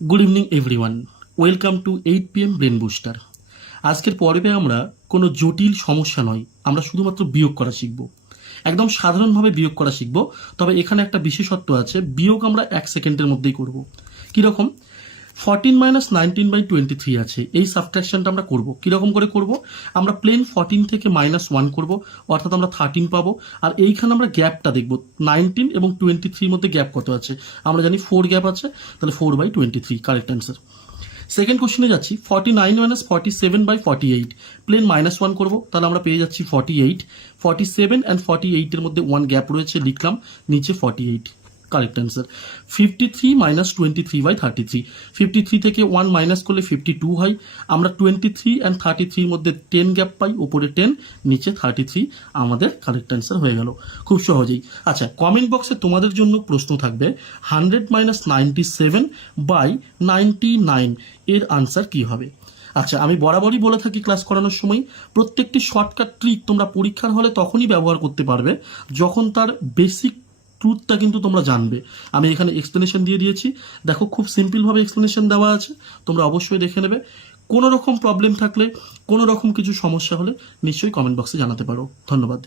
Good evening everyone, welcome to 8 PM brain booster. আজকের পর্বে আমরা কোনো জটিল সমস্যা নয়, আমরা শুধুমাত্র বিয়োগ করা শিখব। একদম সাধারণভাবে বিয়োগ করা শিখব। তবে এখানে একটা বিশেষত্ব আছে, বিয়োগ আমরা 1 সেকেন্ডের মধ্যেই করব। কীরকম? 14 - 19/23 আছে, এই সাবট্রাকশনটা আমরা করব। কীরকম করে করব? আমরা প্লেন 14 থেকে -1 করব, অর্থাৎ আমরা 13 পাবো। আর এইখানে আমরা গ্যাপটা দেখব, 19 এবং 23 মধ্যে গ্যাপ কত আছে। আমরা জানি 4 গ্যাপ আছে, তাহলে 4/23 কারেক্ট অ্যান্সার। সেকেন্ড কোশ্চেনে যাচ্ছি, 49 - 47/48 প্লেন -1 করব, তাহলে আমরা পেয়ে যাচ্ছি 48। 47 অ্যান্ড 48-এর মধ্যে 1 গ্যাপ রয়েছে, লিখলাম নিচে 48 কারেক্ট অ্যান্সার। 53 - 23/33 53 থেকে 1 মাইনাস করলে 52 হয়। আমরা 23 অ্যান্ড 33-র মধ্যে 10 গ্যাপ পাই, ওপরে 10 নিচে 33, আমাদের কারেক্ট অ্যান্সার হয়ে গেল খুব সহজেই। আচ্ছা, কমেন্ট বক্সে তোমাদের জন্য প্রশ্ন থাকবে, 100 - 97/99 এর আনসার কি হবে? আচ্ছা, আমি বরাবরই বলে থাকি ক্লাস করানোর সময়, প্রত্যেকটি শর্টকাট ট্রিক তোমরা পরীক্ষার হলে তখনই ব্যবহার করতে পারবে যখন তার বেসিক ট্রুথটা কিন্তু তোমরা জানবে। আমি এখানে এক্সপ্লেনেশন দিয়ে দিয়েছি, দেখো খুব সিম্পলভাবে এক্সপ্লেনেশন দেওয়া আছে, তোমরা অবশ্যই দেখে নেবে। কোনো রকম প্রবলেম থাকলে, কোনো রকম কিছু সমস্যা হলে নিশ্চয়ই কমেন্ট বক্সে জানাতে পারো। ধন্যবাদ।